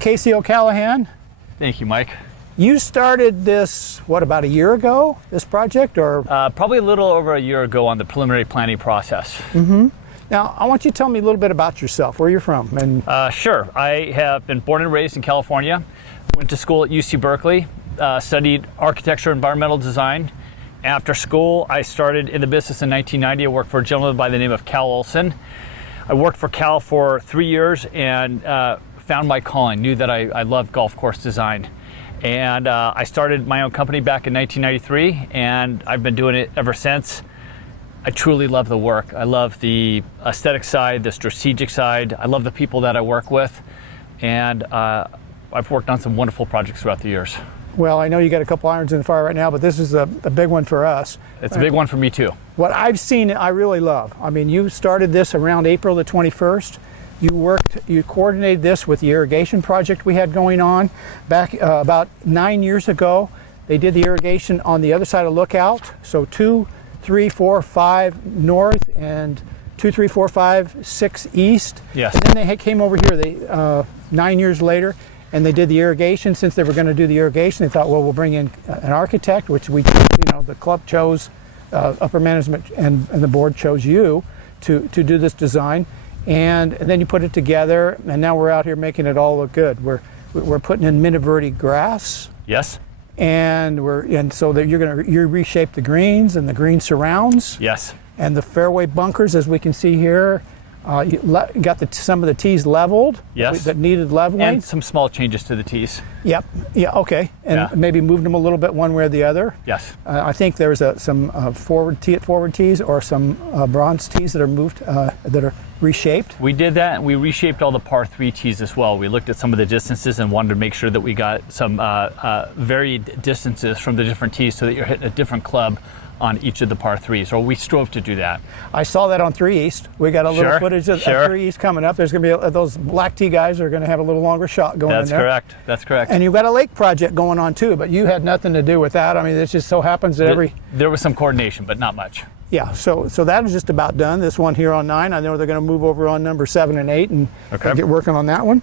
Casey O'Callahan. Thank you, Mike. You started this, what, about a year ago, this project? Or Probably a little over a year ago on the preliminary planning process. Mm-hmm. Now, I want you to tell me a little bit about yourself, where you're from. And Sure. I have been born and raised in California. Went to school at UC Berkeley, studied architecture and environmental design. After school, I started in the business in 1990. I worked for a gentleman by the name of Cal Olson. I worked for Cal for 3 years and found my calling, knew that I loved golf course design. And I started my own company back in 1993, and I've been doing it ever since. I truly love the work. I love the aesthetic side, the strategic side. I love the people that I work with. And I've worked on some wonderful projects throughout the years. well, I know you got a couple irons in the fire right now, but this is a big one for us. It's a big one for me too. What I've seen, I really love. I mean, you started this around April the 21st. You coordinated this with the irrigation project we had going on back about 9 years ago. They did the irrigation on the other side of Lookout. So 2, 3, 4, 5 north and 2, 3, 4, 5, 6 east. Yes. And then they came over here. They 9 years later, and they did the irrigation. Since they were going to do the irrigation, they thought, well, we'll bring in an architect, which the club chose, upper management and the board chose you to do this design. And then you put it together, and now we're out here making it all look good. We're putting in Miniverde grass. Yes. And so that you reshape the greens and the green surrounds. Yes. And the fairway bunkers, as we can see here, you got some of the tees leveled. Yes. That needed leveling. And some small changes to the tees. Yep. Yeah. Okay. And maybe moved them a little bit one way or the other. Yes. I think there's some forward tees or some bronze tees that are moved that are reshaped. We did that, and we reshaped all the par 3 tees as well. We looked at some of the distances and wanted to make sure that we got some varied distances from the different tees so that you're hitting a different club on each of the par 3s, or we strove to do that. I saw that on 3 East. We got a little footage of 3 East coming up. There's going to be those black tee guys are going to have a little longer shot going in there. That's correct. That's correct. And you've got a lake project going on too, but you had nothing to do with that. I mean, it just so happens that there was some coordination, but not much. Yeah, so that is just about done. This one here on 9, I know they're going to move over on number 7 and 8 and get working on that one.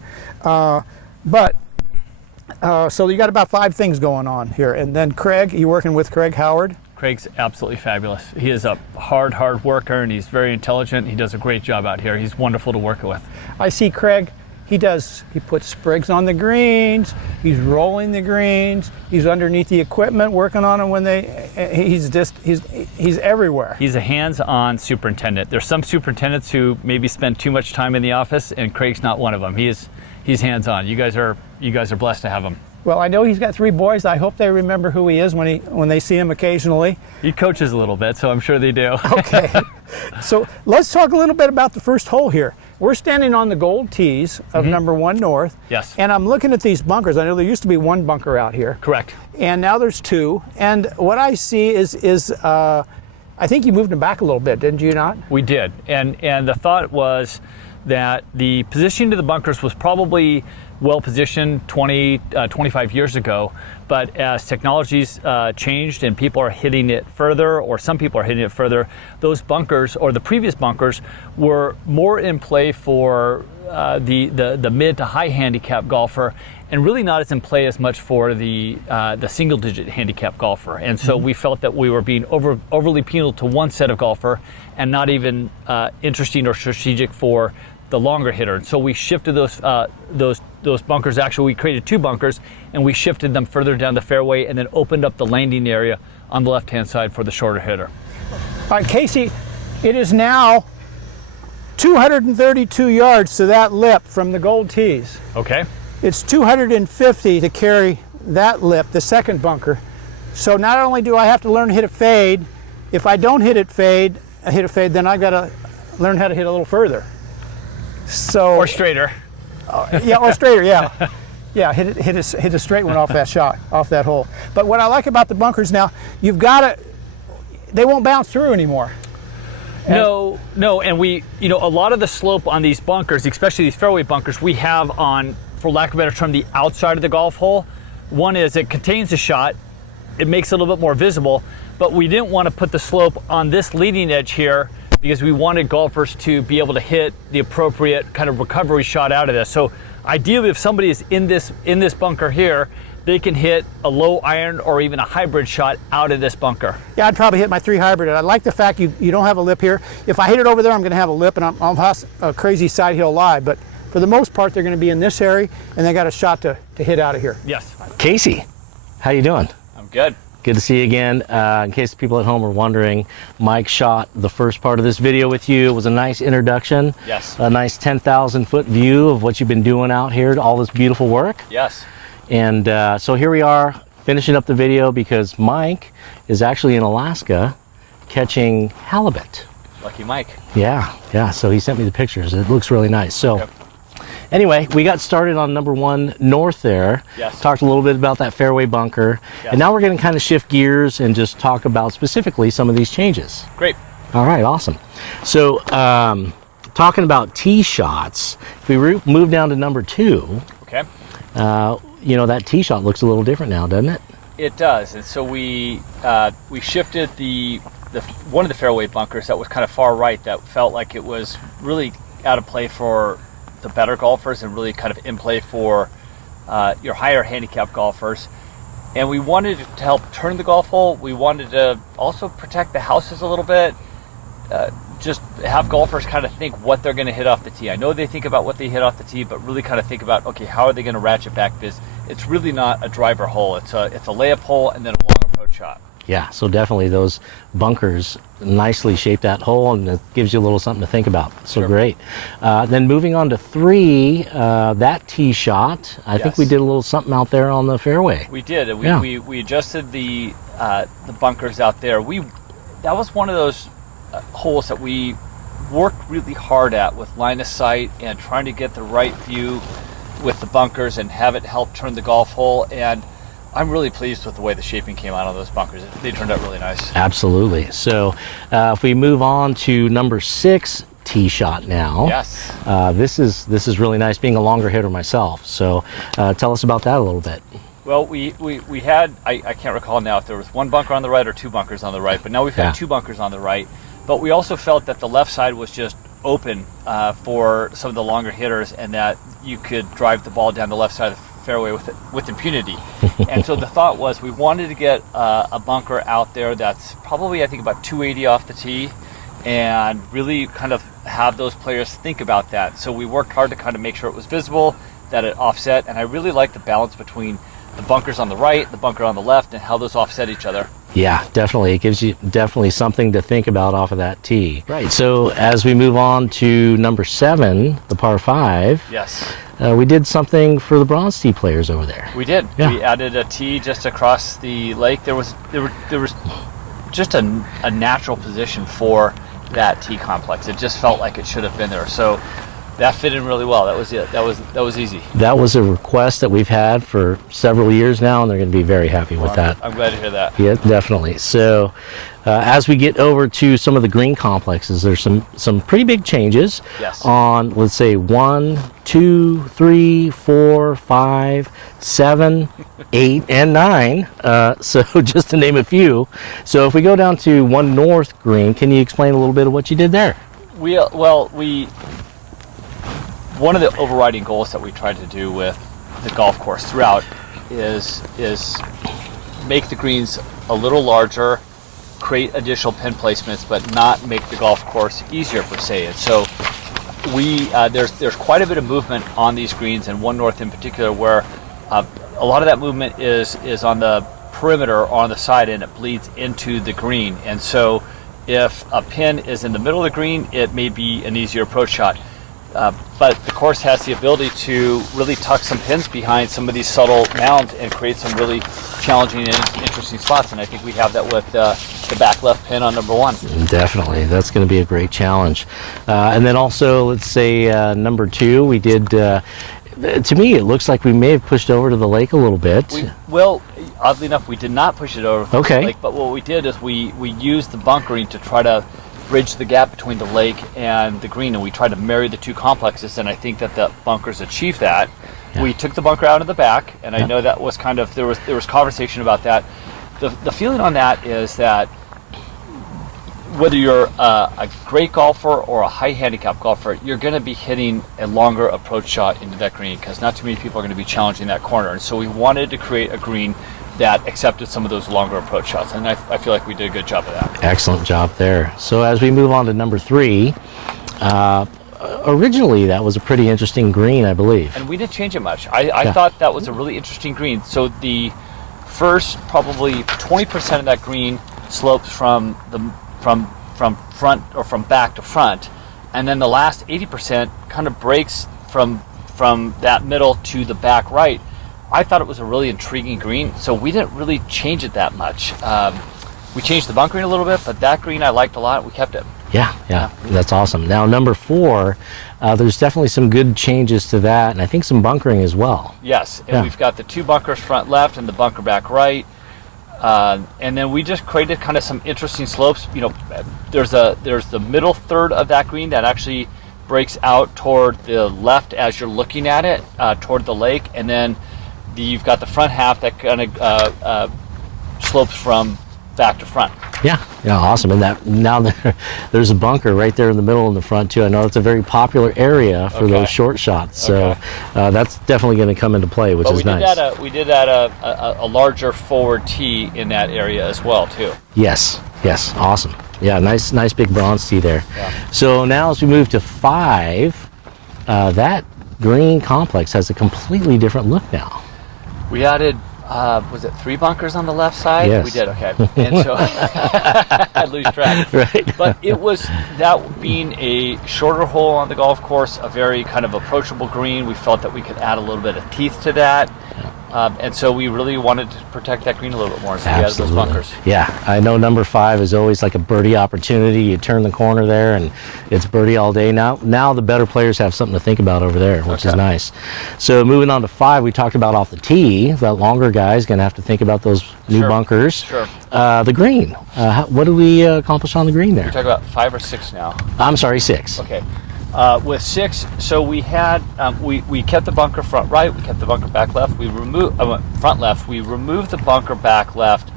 So you got about 5 things going on here. And then Craig, you're working with Craig Howard. Craig's absolutely fabulous. He is a hard worker, and he's very intelligent. He does a great job out here. He's wonderful to work with. I see Craig. He puts sprigs on the greens. He's rolling the greens. He's underneath the equipment working on them he's everywhere. He's a hands-on superintendent. There's some superintendents who maybe spend too much time in the office, and Craig's not one of them. He's hands-on. You guys are blessed to have him. Well, I know he's got 3 boys. I hope they remember who he is when they see him occasionally. He coaches a little bit, so I'm sure they do. Okay. So let's talk a little bit about the first hole here. We're standing on the gold tees of number 1 north. Yes. And I'm looking at these bunkers. I know there used to be 1 bunker out here. Correct. And now there's 2. And what I see is I think you moved them back a little bit, didn't you not? We did. And the thought was that the positioning of the bunkers was probably well positioned 25 years ago, but as technologies changed and people are hitting it further, or some people are hitting it further, those bunkers or the previous bunkers were more in play for the mid to high handicap golfer, and really not as in play as much for the single digit handicap golfer. And so we felt that we were being overly penal to one set of golfer and not even interesting or strategic for the longer hitter. And so we shifted those bunkers. Actually, we created 2 bunkers, and we shifted them further down the fairway and then opened up the landing area on the left-hand side for the shorter hitter. All right, Casey, it is now 232 yards to that lip from the gold tees. Okay. It's 250 to carry that lip, the second bunker. So not only do I have to learn to hit a fade, if I don't hit a fade, then I've got to learn how to hit a little further. So or straighter. Or straighter, yeah. Yeah, hit a straight one off that shot, off that hole. But what I like about the bunkers now, they won't bounce through anymore. No, and a lot of the slope on these bunkers, especially these fairway bunkers, we have on, for lack of a better term, the outside of the golf hole. One is it contains the shot, it makes it a little bit more visible, but we didn't want to put the slope on this leading edge here because we wanted golfers to be able to hit the appropriate kind of recovery shot out of this. So ideally, if somebody is in this bunker here, they can hit a low iron or even a hybrid shot out of this bunker. Yeah, I'd probably hit my 3 hybrid. I like the fact you don't have a lip here. If I hit it over there, I'm going to have a lip, and I'll have a crazy side hill lie. But for the most part, they're going to be in this area, and they got a shot to hit out of here. Yes. Casey, how you doing? I'm good. Good to see you again. In case people at home are wondering, Mike shot the first part of this video with you. It was a nice introduction. Yes. A nice 10,000 foot view of what you've been doing out here, all this beautiful work. Yes. And so here we are finishing up the video because Mike is actually in Alaska catching halibut. Lucky Mike. Yeah. So he sent me the pictures. It looks really nice. So anyway, we got started on number 1 north there. Yes. Talked a little bit about that fairway bunker. Yes. And now we're going to kind of shift gears and just talk about specifically some of these changes. Great. All right, awesome. So talking about tee shots, if we move down to number 2, Okay. you know, that tee shot looks a little different now, doesn't it? It does, and so we shifted the one of the fairway bunkers that was kind of far right, that felt like it was really out of play for the better golfers and really kind of in play for your higher handicap golfers. And we wanted to help turn the golf hole. We wanted to also protect the houses a little bit. Just have golfers kind of think what they're going to hit off the tee. I know they think about what they hit off the tee, but really kind of think about, okay, how are they going to ratchet back this? It's really not a driver hole. It's a layup hole and then a long approach shot. Yeah, so definitely those bunkers nicely shape that hole, and it gives you a little something to think about. So Sure. great. Then moving on to 3, that tee shot, I think we did a little something out there on the fairway. We did. Yeah. We adjusted the bunkers out there. That was one of those holes that we worked really hard at with line of sight and trying to get the right view with the bunkers and have it help turn the golf hole. And I'm really pleased with the way the shaping came out on those bunkers. They turned out really nice. Absolutely. So if we move on to number 6 tee shot now. Yes. This is really nice, being a longer hitter myself. So tell us about that a little bit. Well, we had, I can't recall now if there was 1 bunker on the right or 2 bunkers on the right, but now we've had 2 bunkers on the right. But we also felt that the left side was just open for some of the longer hitters, and that you could drive the ball down the left side of the fairway with impunity. And so the thought was we wanted to get a bunker out there that's probably, I think, about 280 off the tee, and really kind of have those players think about that. So we worked hard to kind of make sure it was visible, that it offset, and I really like the balance between the bunkers on the right, the bunker on the left, and how those offset each other. Yeah, definitely. It gives you definitely something to think about off of that tee. Right. So as we move on to number 7, the par 5. Yes. We did something for the bronze tee players over there. We did. Yeah. We added a tee just across the lake. There was just a natural position for that tee complex. It just felt like it should have been there. So that fit in really well. That was it. That was easy. That was a request that we've had for several years now, and they're going to be very happy with that. I'm glad to hear that. Yeah, definitely. So as we get over to some of the green complexes, there's some pretty big changes. Yes. On, let's say, 1, 2, 3, 4, 5, 7, 8, and 9. So just to name a few. So if we go down to 1 north green, can you explain a little bit of what you did there? One of the overriding goals that we tried to do with the golf course throughout is make the greens a little larger, create additional pin placements, but not make the golf course easier per se. And so there's quite a bit of movement on these greens, and 1 north in particular, where a lot of that movement is on the perimeter or on the side, and it bleeds into the green. And so if a pin is in the middle of the green, it may be an easier approach shot. But the course has the ability to really tuck some pins behind some of these subtle mounds and create some really challenging and interesting spots. And I think we have that with the back left pin on number 1. Definitely. That's going to be a great challenge. And then also, let's say number 2, we did, to me, it looks like we may have pushed over to the lake a little bit. Well, oddly enough, we did not push it over to Okay. the lake. But what we did is we used the bunkering to try to bridge the gap between the lake and the green, and we tried to marry the 2 complexes, and I think that the bunkers achieved that. Yeah. We took the bunker out of the back, and I know that was kind of, there was conversation about that. The feeling on that is that whether you're a great golfer or a high handicap golfer, you're going to be hitting a longer approach shot into that green because not too many people are going to be challenging that corner. And so we wanted to create a green that accepted some of those longer approach shots, and I feel like we did a good job of that. Excellent job there. So as we move on to number 3, originally that was a pretty interesting green, I believe. And we didn't change it much. I thought that was a really interesting green. So the first probably 20% of that green slopes from front or from back to front, and then the last 80% kind of breaks from that middle to the back right. I thought it was a really intriguing green, so we didn't really change it that much. We changed the bunkering a little bit, but that green I liked a lot. We kept it. Yeah, that's awesome. Now number 4, there's definitely some good changes to that, and I think some bunkering as well. Yes, and we've got the 2 bunkers front left and the bunker back right. And then we just created kind of some interesting slopes. You know, there's the middle third of that green that actually breaks out toward the left as you're looking at it, toward the lake, and then you've got the front half that kind of slopes from back to front. Yeah, awesome. And that now there's a bunker right there in the middle in the front too. I know it's a very popular area for those short shots, so that's definitely going to come into play, which is nice. We did add a larger forward tee in that area as well too. Yes, awesome. Yeah, nice big bronze tee there. Yeah. So now as we move to 5, that green complex has a completely different look now. We added, was it 3 bunkers on the left side? Yes. We did, okay. And so I lose track. Right. But it was, that being a shorter hole on the golf course, a very kind of approachable green, we felt that we could add a little bit of teeth to that. And so we really wanted to protect that green a little bit more, so we added those bunkers. Yeah, I know number 5 is always like a birdie opportunity. You turn the corner there and it's birdie all day. Now the better players have something to think about over there, which is nice. So moving on to 5, we talked about off the tee. That longer guy is going to have to think about those new bunkers. Sure. The green. What did we accomplish on the green there? You're talking about 5 or 6 now? I'm sorry, 6. Okay. With 6, so we had we kept the bunker front right, we kept the bunker back left. We removed front left. We removed the bunker back left.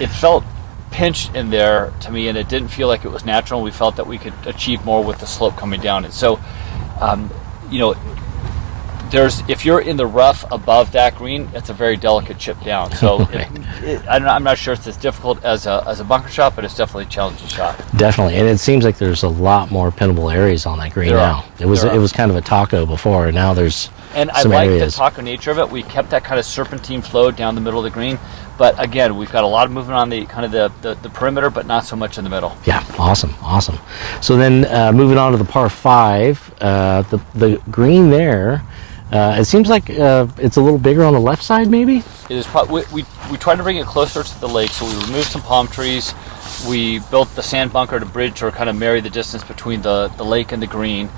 It felt pinched in there to me, and it didn't feel like it was natural. We felt that we could achieve more with the slope coming down. And so, you know, if you're in the rough above that green, it's a very delicate chip down. So I'm not sure it's as difficult as a bunker shot, but it's definitely a challenging shot. Definitely, and it seems like there's a lot more pinnable areas on that green now. It was kind of a taco before, and now there's and some I like areas. The taco nature of it. We kept that kind of serpentine flow down the middle of the green, but again, we've got a lot of movement on the kind of the perimeter, but not so much in the middle. Yeah, awesome. So then moving on to the par 5, the green there. It seems like it's a little bigger on the left side, maybe? It is probably, we tried to bring it closer to the lake, so we removed some palm trees. We built the sand bunker to bridge or kind of marry the distance between the lake and the green.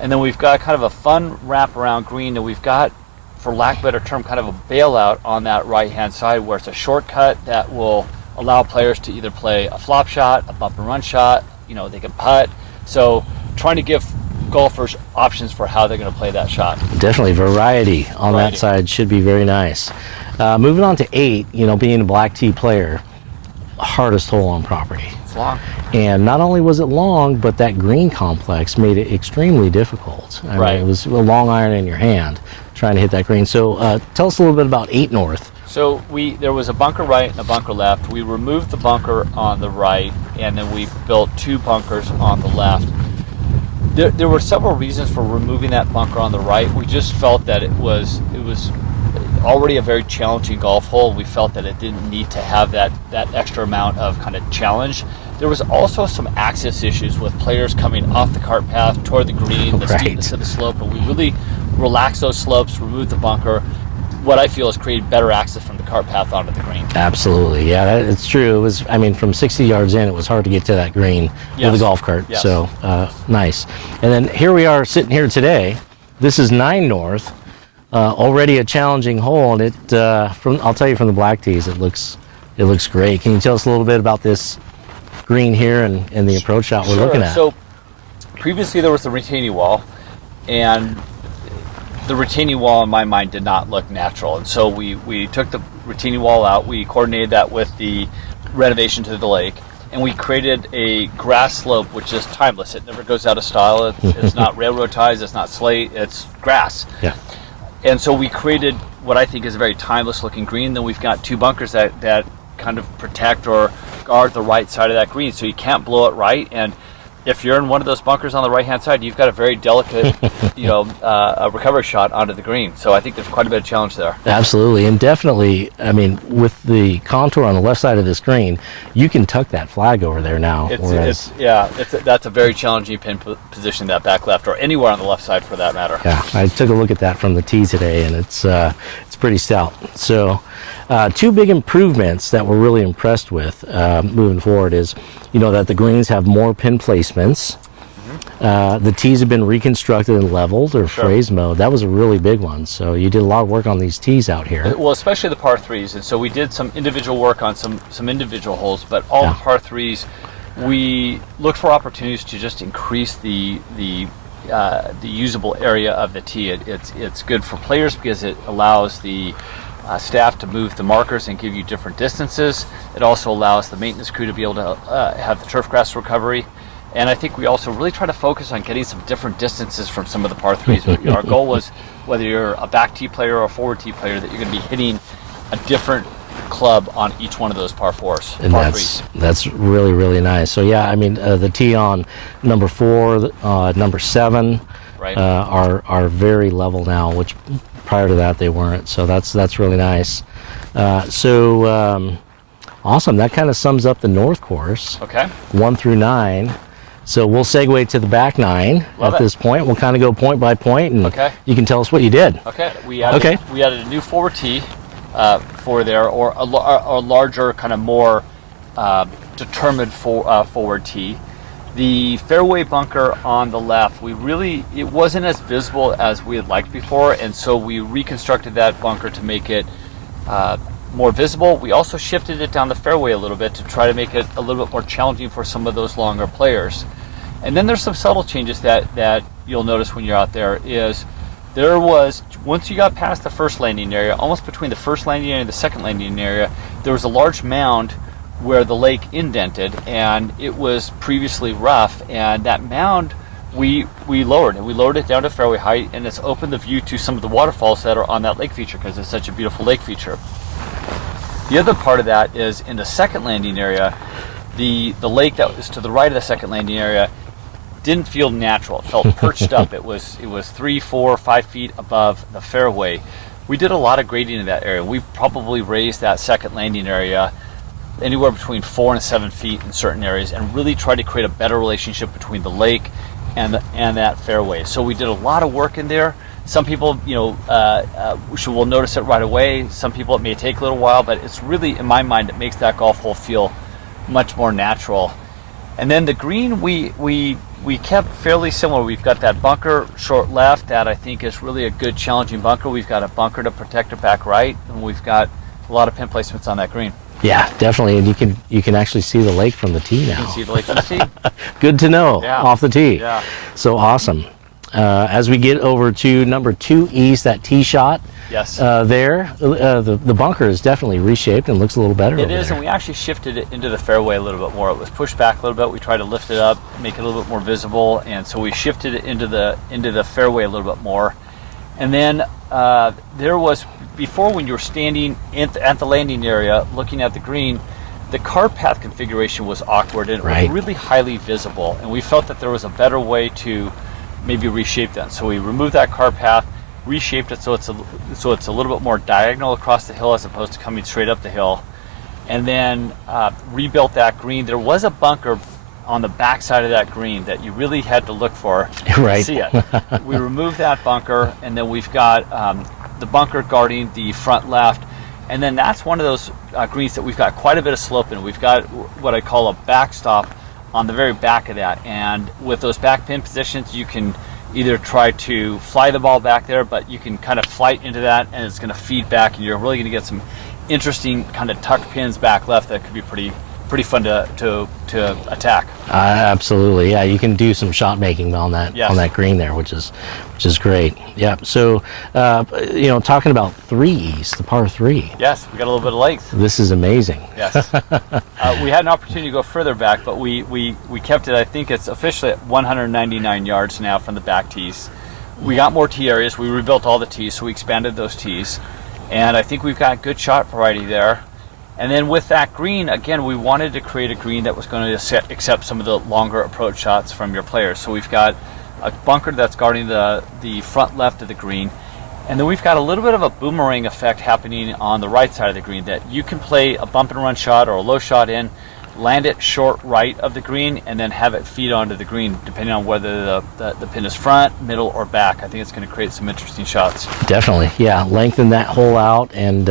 And then we've got kind of a fun wraparound green, and we've got, for lack of a better term, kind of a bailout on that right-hand side where it's a shortcut that will allow players to either play a flop shot, a bump and run shot, you know, they can putt. So trying to give golfers options for how they're going to play that shot. Definitely variety on that side should be very nice. Moving on to 8, you know, being a black tee player, hardest hole on property. It's long. And not only was it long, but that green complex made it extremely difficult. I mean, it was a long iron in your hand trying to hit that green. So tell us a little bit about 8 North. So there was a bunker right and a bunker left. We removed the bunker on the right, and then we built 2 bunkers on the left. There were several reasons for removing that bunker on the right. We just felt that it was already a very challenging golf hole. We felt that it didn't need to have that extra amount of kind of challenge. There was also some access issues with players coming off the cart path toward the green, the steepness of the slope, and we really relaxed those slopes, removed the bunker. What I feel is created better access from the cart path onto the green. Absolutely, yeah, it's true. It was, I mean, from 60 yards in, it was hard to get to that green with a golf cart. Yes. So nice. And then here we are sitting here today. This is 9 North, already a challenging hole, and I'll tell you from the black tees, it looks great. Can you tell us a little bit about this green here and the approach shot we're looking at? So previously there was the retaining wall, and the retaining wall in my mind did not look natural, and so we took the retaining wall out. We coordinated that with the renovation to the lake, and we created a grass slope which is timeless. It never goes out of style. It's not railroad ties, it's not slate, it's grass. Yeah. And so we created what I think is a very timeless looking green. Then we've got 2 bunkers that kind of protect or guard the right side of that green, so you can't blow it right. And if you're in one of those bunkers on the right hand side, you've got a very delicate a recovery shot onto the green. So I think there's quite a bit of challenge there. Absolutely, and definitely, I mean, with the contour on the left side of the screen, you can tuck that flag over there now. That's a very challenging pin position, that back left, or anywhere on the left side for that matter. Yeah, I took a look at that from the tee today, and it's pretty stout. So 2 big improvements that we're really impressed with moving forward is, that the greens have more pin placements. The tees have been reconstructed and leveled or phrase mode. That was a really big one. So you did a lot of work on these tees out here. Well, especially the par 3s. And so we did some individual work on some individual holes, but all the par 3s, we looked for opportunities to just increase the usable area of the tee. It's good for players because it allows the staff to move the markers and give you different distances. It also allows the maintenance crew to be able to have the turf grass recovery. And I think we also really try to focus on getting some different distances from some of the par 3s. Our goal was, whether you're a back tee player or a forward tee player, that you're going to be hitting a different club on each one of those par 4s. And that's really, really nice. So yeah, I mean, the tee on number 4, number 7 are very level now, which prior to that they weren't. So that's really nice. Awesome. That kind of sums up the North Course. Okay. 1 through 9. So we'll segue to the back 9 at this point. We'll kind of go point by point, and you can tell us what you did. Okay. We added a new forward tee for there, or a larger, kind of more determined forward tee. The fairway bunker on the left, it wasn't as visible as we had liked before, and so we reconstructed that bunker to make it more visible. We also shifted it down the fairway a little bit to try to make it a little bit more challenging for some of those longer players. And then there's some subtle changes that you'll notice when you're out there. Once you got past the first landing area, almost between the first landing area and the second landing area, there was a large mound where the lake indented, and it was previously rough, and that mound we lowered it down to fairway height, and it's opened the view to some of the waterfalls that are on that lake feature because it's such a beautiful lake feature. The other part of that is in the second landing area, the lake that was to the right of the second landing area didn't feel natural. It felt perched up. It was 3, 4, 5 feet above the fairway. We did a lot of grading in that area. We probably raised that second landing area anywhere between 4 and 7 feet in certain areas, and really tried to create a better relationship between the lake and that fairway. So we did a lot of work in there. Some people, will notice it right away. Some people, it may take a little while, but it's really, in my mind, it makes that golf hole feel much more natural. And then the green, we kept fairly similar. We've got that bunker short left that I think is really a good challenging bunker. We've got a bunker to protect it back right, and we've got a lot of pin placements on that green. Yeah, definitely, and you can actually see the lake from the tee now. You can see the lake from the tee. Good to know. Off the tee. Yeah. So awesome. As we get over to number 2 east, that tee shot. Yes. The bunker is definitely reshaped and looks a little better. It is, and we actually shifted it into the fairway a little bit more. It was pushed back a little bit. We tried to lift it up, make it a little bit more visible, and so we shifted it into the fairway a little bit more. And then there was, before, when you were standing at the landing area looking at the green, the cart path configuration was awkward, and it was really highly visible. And we felt that there was a better way to maybe reshape that. So we removed that cart path, reshaped it so it's a little bit more diagonal across the hill as opposed to coming straight up the hill, and then rebuilt that green. There was a bunker on the back side of that green that you really had to look for to see it. We removed that bunker, and then we've got the bunker guarding the front left, and then that's one of those greens that we've got quite a bit of slope in. We've got what I call a backstop on the very back of that, and with those back pin positions, you can either try to fly the ball back there, but you can kind of flight into that, and it's going to feed back, and you're really going to get some interesting kind of tuck pins back left that could be pretty pretty fun to attack. Absolutely, yeah. You can do some shot making on that Yes. on that green there, which is great. Yeah. So, talking about 3Es, the par 3. Yes, we got a little bit of length. This is amazing. Yes. We had an opportunity to go further back, but we kept it. I think it's officially at 199 yards now from the back tees. We got more tee areas. We rebuilt all the tees, so we expanded those tees. And I think we've got good shot variety there. And then with that green, again, we wanted to create a green that was going to accept some of the longer approach shots from your players. So we've got a bunker that's guarding the front left of the green. And then we've got a little bit of a boomerang effect happening on the right side of the green, that you can play a bump and run shot or a low shot in, land it short right of the green, and then have it feed onto the green, depending on whether the pin is front, middle, or back. I think it's going to create some interesting shots. Definitely, yeah. Lengthen that hole out, and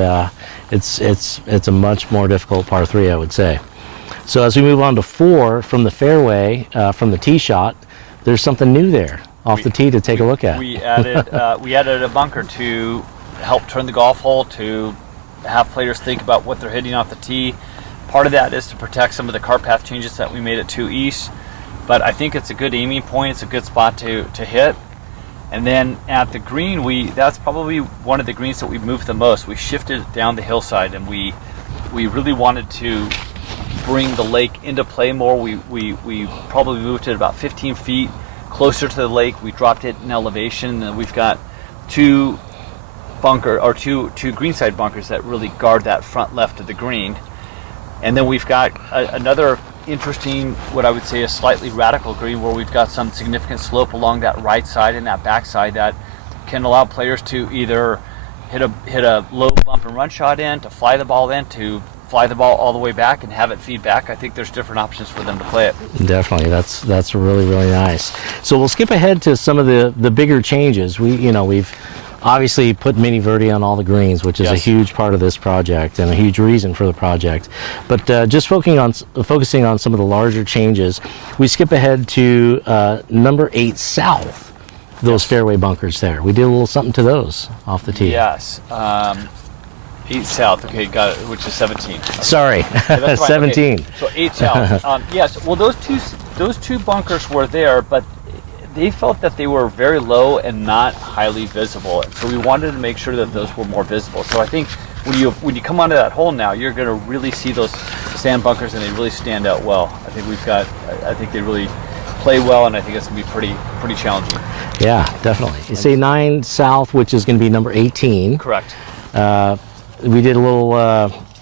it's a much more difficult par 3, I would say. So as we move on to 4 from the fairway, from the tee shot, there's something new there off the tee to take a look at. We added a bunker to help turn the golf hole, to have players think about what they're hitting off the tee. Part of that is to protect some of the cart path changes that we made at 2 East, but I think it's a good aiming point. It's a good spot to hit. And then at the green, that's probably one of the greens that we moved the most. We shifted it down the hillside, and we really wanted to bring the lake into play more. We probably moved it about 15 feet closer to the lake. We dropped it in elevation, and we've got two greenside bunkers that really guard that front left of the green. And then we've got another interesting, what I would say, a slightly radical green, where we've got some significant slope along that right side and that back side that can allow players to either hit a low bump and run shot in, to fly the ball in, to fly the ball all the way back and have it feed back. I think there's different options for them to play it. Definitely, that's really, really nice. So we'll skip ahead to some of the bigger changes. We've obviously put mini verde on all the greens, which is a huge part of this project and a huge reason for the project. But just focusing on some of the larger changes, we skip ahead to number 8 south, those fairway bunkers there. We did a little something to those off the tee. Yes. 8 south, okay, got it, which is 17. Sorry, Yeah, 17. Okay. So 8 south. Yes, well, those two bunkers were there, but they felt that they were very low and not highly visible, and so we wanted to make sure that those were more visible. So I think when you come onto that hole now, you're going to really see those sand bunkers, and they really stand out well. I think they really play well, and I think it's going to be pretty challenging. Yeah, definitely. You say 9 south, which is going to be number 18. Correct. We did a little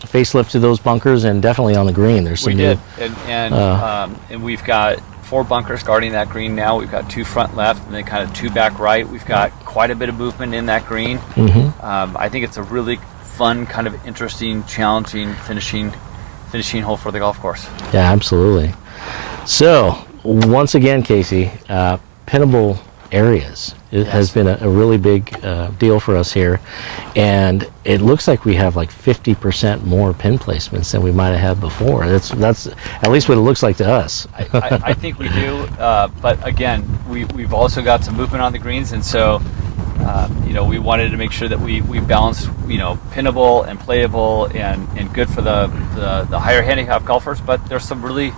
facelift to those bunkers, and definitely on the green. There's some We did, and we've got 4 bunkers guarding that green now. We've got 2 front left, and then kind of 2 back right. We've got quite a bit of movement in that green. I think it's a really fun, kind of interesting, challenging finishing hole for the golf course. Yeah, absolutely. So once again, Casey, pinnable areas. It has been a really big deal for us here, and it looks like we have like 50% more pin placements than we might have had before. That's at least what it looks like to us. I think we do, but again, we've also got some movement on the greens, and so we wanted to make sure that we balanced pinnable and playable and good for the higher handicap golfers. But there's some really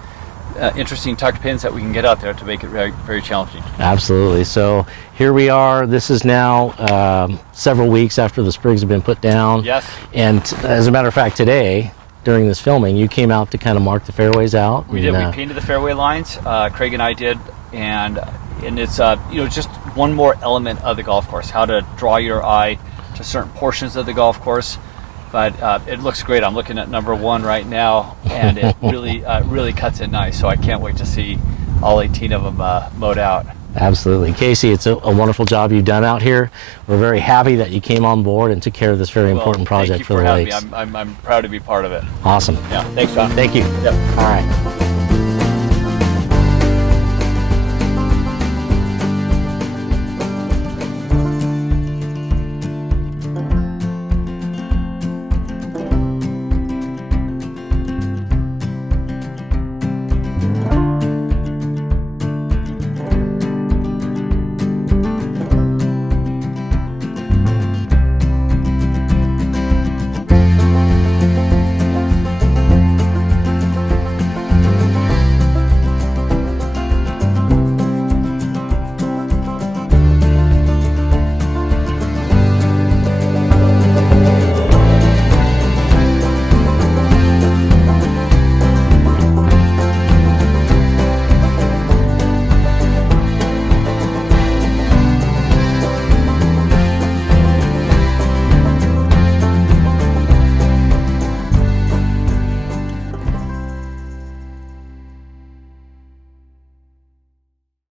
interesting tucked pins that we can get out there to make it very, very challenging. Absolutely. So here we are. This is now several weeks after the sprigs have been put down. Yes. And as a matter of fact, today, during this filming, you came out to kind of mark the fairways out. We did. We painted the fairway lines. Craig and I did, and it's just one more element of the golf course. How to draw your eye to certain portions of the golf course. But it looks great. I'm looking at number 1 right now, and it really cuts it nice. So I can't wait to see all 18 of them mowed out. Absolutely. Casey, it's a wonderful job you've done out here. We're very happy that you came on board and took care of this very important project for the lakes. I'm proud to be part of it. Awesome. Yeah. Thanks, John. Thank you. Yep. All right.